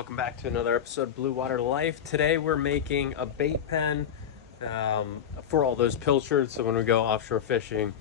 welcome back to another episode of Blue Water Life. Today we're making a bait pen for all those pilchards, so when we go offshore fishing,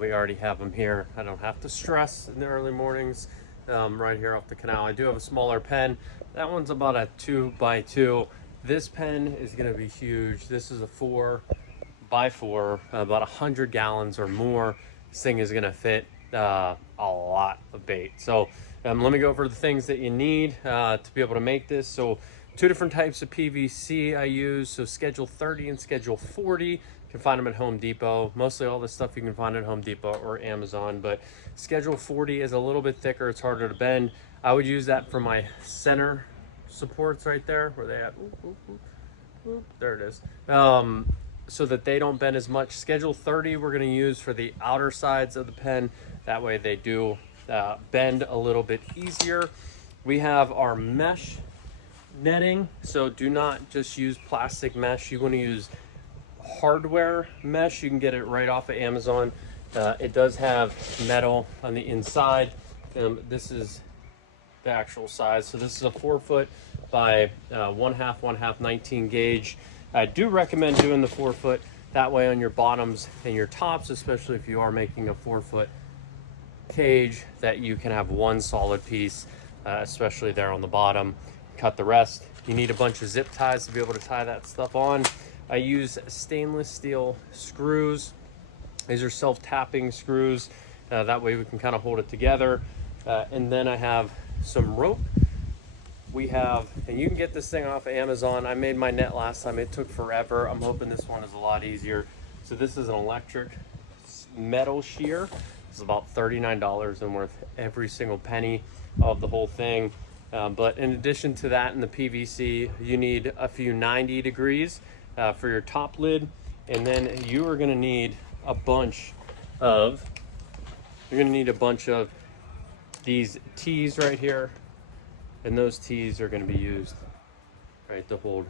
we already have them here. I don't have to stress in the early mornings right here off the canal. I do have a smaller pen. That one's about a 2x2. This pen is going to be huge. This is a 4x4, about 100 gallons or more. This thing is going to fit a lot of bait. So let me go over the things that you need to be able to make this. So two different types of PVC I use. So Schedule 30 and Schedule 40. You can find them at Home Depot. Mostly all this stuff you can find at Home Depot or Amazon. But Schedule 40 is a little bit thicker. It's harder to bend. I would use that for my center supports right there. Where they at? There it is. So that they don't bend as much. Schedule 30 we're going to use for the outer sides of the pen. That way they do bend a little bit easier. We have our mesh netting, so do not just use plastic mesh. You want to use hardware mesh. You can get it right off of Amazon. It does have metal on the inside. This is the actual size. So this is a 4 foot by 1/2 19 gauge. I do recommend doing the 4 foot. That way on your bottoms and your tops, especially if you are making a 4 foot cage, that you can have one solid piece, especially there on the bottom. Cut the rest. You need a bunch of zip ties to be able to tie that stuff on. I use stainless steel screws. These are self-tapping screws. That way we can kind of hold it together. And then I have some rope. We have, and you can get this thing off of Amazon. I made my net last time. It took forever. I'm hoping this one is a lot easier. So this is an electric metal shear. It's about $39 and worth every single penny of the whole thing. But in addition to that, in the PVC, you need a few 90 degrees for your top lid. And then you are gonna need a bunch of, these T's right here. And those T's are going to be used, right, to hold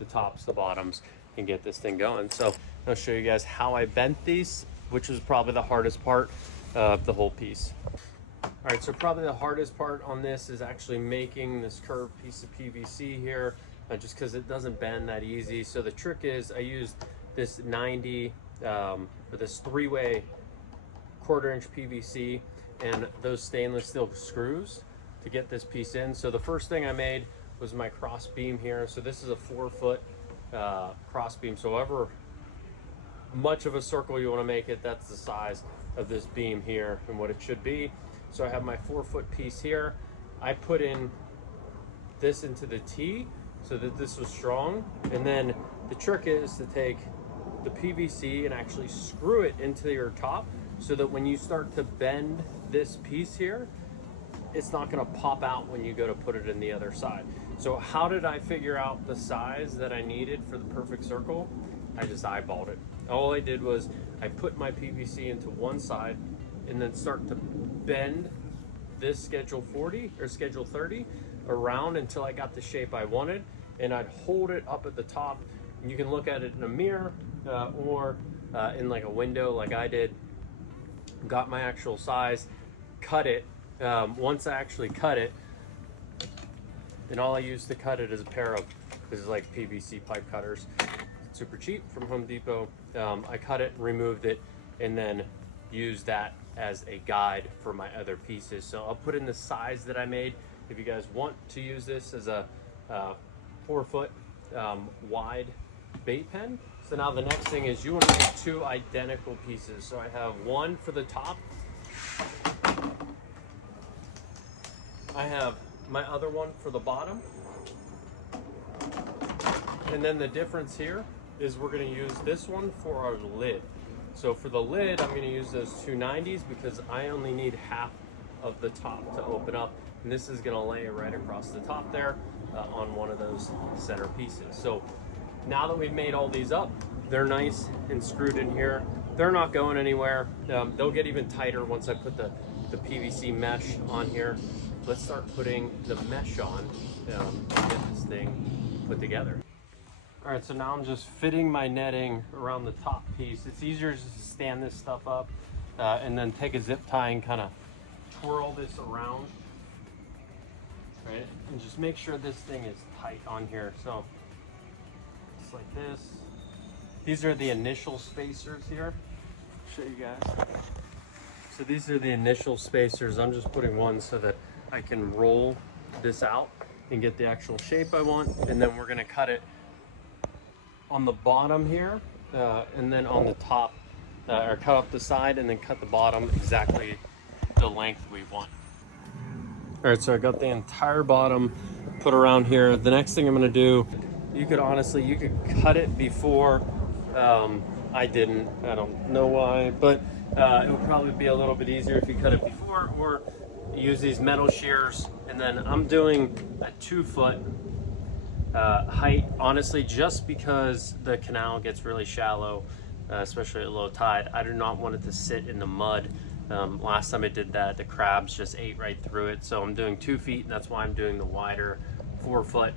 the tops, the bottoms, and get this thing going. So I'll show you guys how I bent these, which was probably the hardest part of the whole piece. All right, so probably the hardest part on this is actually making this curved piece of PVC here, just because it doesn't bend that easy. So the trick is I used this 90, or this 3-way 1/4 inch PVC and those stainless steel screws to get this piece in. So the first thing I made was my cross beam here. So this is a 4 foot cross beam. So however much of a circle you want to make it, that's the size of this beam here and what it should be. So I have my 4 foot piece here. I put in this into the T so that this was strong. And then the trick is to take the PVC and actually screw it into your top so that when you start to bend this piece here, it's not going to pop out when you go to put it in the other side. So how did I figure out the size that I needed for the perfect circle? I just eyeballed it. All I did was I put my PVC into one side and then start to bend this Schedule 40 or Schedule 30 around until I got the shape I wanted, and I'd hold it up at the top. And you can look at it in a mirror or in like a window like I did. Got my actual size, cut it. Once I actually cut it, and all I used to cut it is a pair of, this is like PVC pipe cutters, super cheap from Home Depot. I cut it, removed it, and then used that as a guide for my other pieces. So I'll put in the size that I made. If you guys want to use this as a 4 foot wide bait pen. So now the next thing is you want to make 2 identical pieces. So I have one for the top. I have my other one for the bottom. And then the difference here is we're going to use this one for our lid. So for the lid, I'm going to use those 2 90s because I only need half of the top to open up. And this is going to lay right across the top there on one of those center pieces. So now that we've made all these up, they're nice and screwed in here. They're not going anywhere. They'll get even tighter once I put the PVC mesh on here. Let's start putting the mesh on and get this thing put together. All right, so now I'm just fitting my netting around the top piece. It's easier just to stand this stuff up and then take a zip tie and kind of twirl this around right? And just make sure this thing is tight on here. So just like this. These are the initial spacers here. I'll show you guys. So these are the initial spacers. I'm just putting one so that I can roll this out and get the actual shape I want. And then we're gonna cut it on the bottom here, and then on the top, or cut off the side and then cut the bottom exactly the length we want. All right, so I got the entire bottom put around here. The next thing I'm gonna do, you could cut it before. I didn't, I don't know why, but it would probably be a little bit easier if you cut it before, or use these metal shears. And then I'm doing a 2-foot height, honestly, just because the canal gets really shallow, especially at low tide. I do not want it to sit in the mud. Last time I did that, the crabs just ate right through it. So I'm doing 2 feet, and that's why I'm doing the wider 4-foot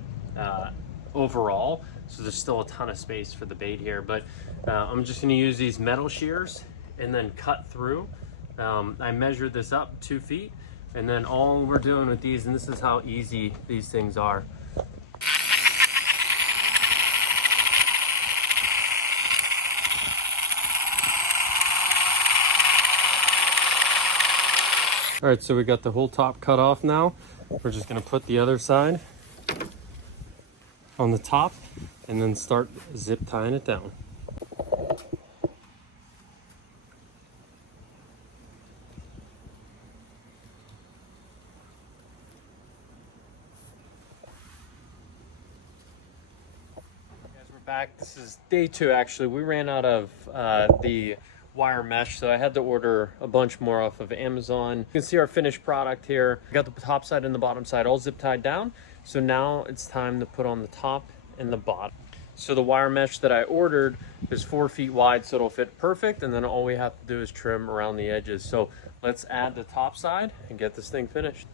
overall. So there's still a ton of space for the bait here, but I'm just gonna use these metal shears and then cut through. I measured this up 2 feet, and then all we're doing with these, and this is how easy these things are. All right, so we got the whole top cut off now. We're just gonna put the other side on the top and then start zip tying it down. Back. This is day 2 actually. We ran out of the wire mesh, so I had to order a bunch more off of Amazon. You can see our finished product here. I got the top side and the bottom side all zip tied down. So now it's time to put on the top and the bottom. So the wire mesh that I ordered is 4 feet wide, so it'll fit perfect, and then all we have to do is trim around the edges. So let's add the top side and get this thing finished.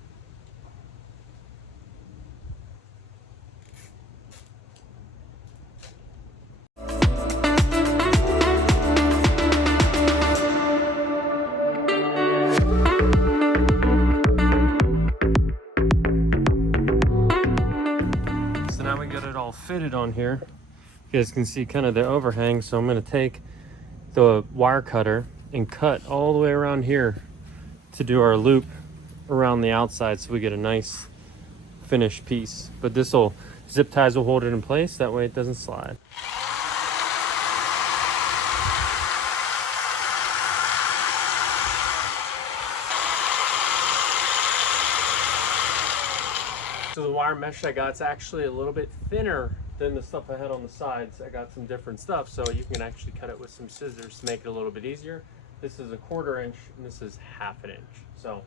Fitted on here. You guys can see kind of the overhang, so I'm going to take the wire cutter and cut all the way around here to do our loop around the outside so we get a nice finished piece. But this will, zip ties will hold it in place, that way it doesn't slide. So the wire mesh I got is actually a little bit thinner than the stuff I had on the sides. I got some different stuff, so you can actually cut it with some scissors to make it a little bit easier. This is a 1/4 inch and this is 1/2 inch. So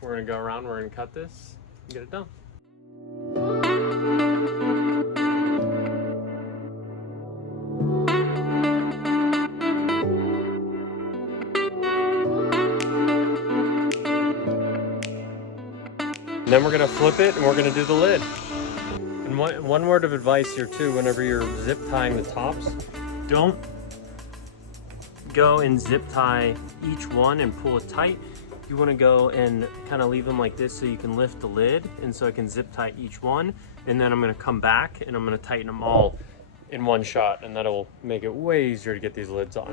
we're gonna go around, we're gonna cut this and get it done. Then we're gonna flip it and we're gonna do the lid. And one word of advice here too, whenever you're zip tying the tops, don't go and zip tie each one and pull it tight. You wanna go and kind of leave them like this so you can lift the lid, and so I can zip tie each one, and then I'm gonna come back and I'm gonna tighten them all in one shot, and that'll make it way easier to get these lids on.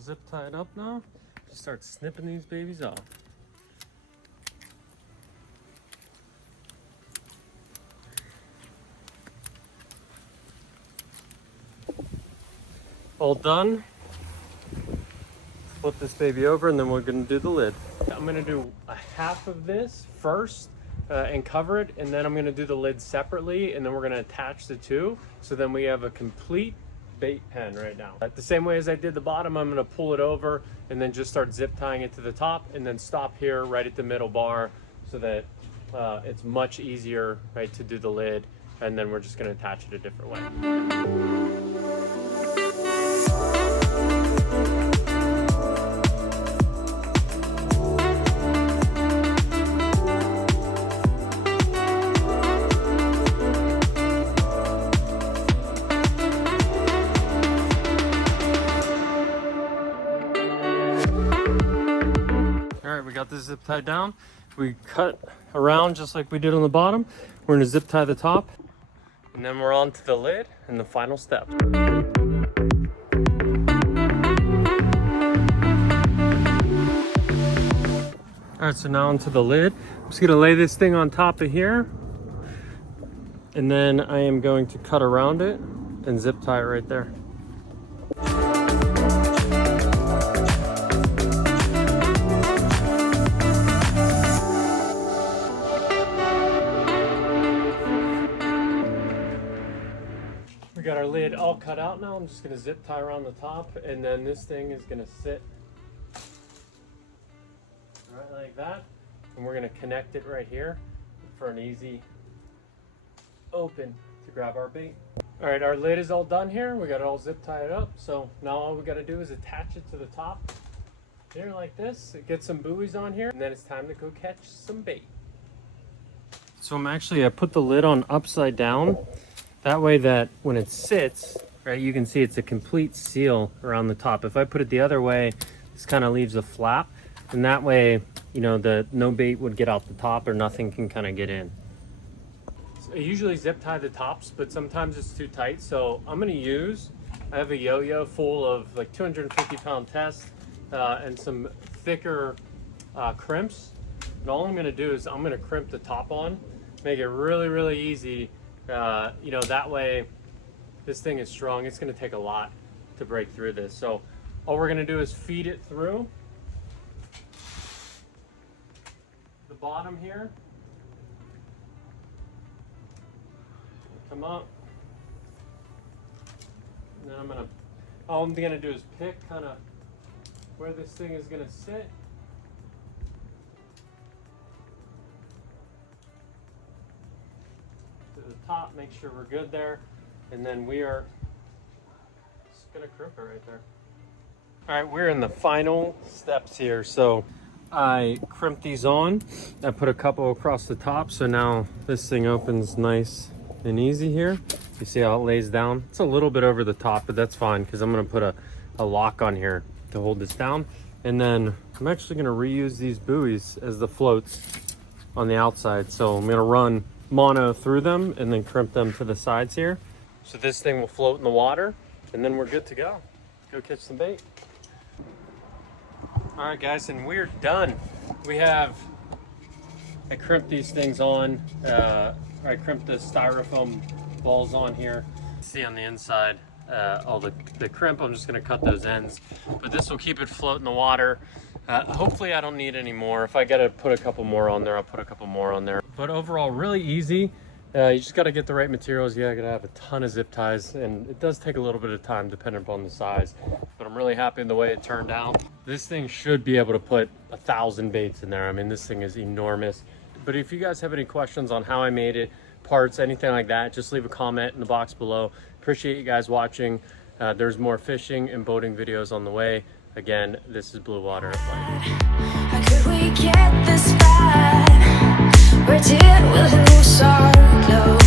Zip tied up now, just start snipping these babies off. All done. Flip this baby over and then we're gonna do the lid. I'm gonna do a 1/2 of this first and cover it, and then I'm gonna do the lid separately, and then we're gonna attach the two, so then we have a complete bait pen right now. The same way as I did the bottom, I'm gonna pull it over and then just start zip tying it to the top, and then stop here right at the middle bar so that it's much easier, right, to do the lid, and then we're just gonna attach it a different way. got this zip tied down. We cut around just like we did on the bottom. We're gonna zip tie the top, and then we're on to the lid and the final step. All right, so now onto the lid. I'm just gonna lay this thing on top of here, and then I am going to cut around it and zip tie it right there. We got our lid all cut out now. I'm just gonna zip tie around the top, and then this thing is gonna sit right like that, and we're gonna connect it right here for an easy open to grab our bait. All right, our lid is all done here. We got it all zip tied up, so now all we got to do is attach it to the top here like this. Get some buoys on here, and then it's time to go catch some bait. So I put the lid on upside down, that way that when it sits, right, you can see it's a complete seal around the top. If I put it the other way, this kind of leaves a flap, and that way, you know, no bait would get out the top, or nothing can kind of get in. So I usually zip tie the tops, but sometimes it's too tight, so I have a yo-yo full of like 250-pound test and some thicker crimps. And all I'm gonna do is I'm gonna crimp the top on, make it really, really easy. You know, that way this thing is strong. It's gonna take a lot to break through this. So all we're gonna do is feed it through the bottom here. Come up. And then all I'm gonna do is pick kind of where this thing is gonna sit. To the top, make sure we're good there. And then we are just gonna crimp it right there. All right, we're in the final steps here. So I crimped these on. I put a couple across the top, so now this thing opens nice and easy here. You see how it lays down? It's a little bit over the top, but that's fine because I'm gonna put a lock on here to hold this down. And then I'm actually gonna reuse these buoys as the floats on the outside. So I'm gonna run mono through them and then crimp them to the sides here. So this thing will float in the water, and then we're good to go. Go catch some bait. All right, guys, and we're done. I crimped these things on. I crimped the styrofoam balls on here. See on the inside, all the crimp, I'm just gonna cut those ends. But this will keep it float in the water. Hopefully I don't need any more. If I gotta put a couple more on there, I'll put a couple more on there. But overall, really easy. You just gotta get the right materials. You gotta have a ton of zip ties, and it does take a little bit of time depending upon the size. But I'm really happy with the way it turned out. This thing should be able to put 1,000 baits in there. I mean, this thing is enormous. But if you guys have any questions on how I made it, parts, anything like that, just leave a comment in the box below. Appreciate you guys watching. There's more fishing and boating videos on the way. Again, this is Blue Water. How could we get this bad? Where did we lose our glow?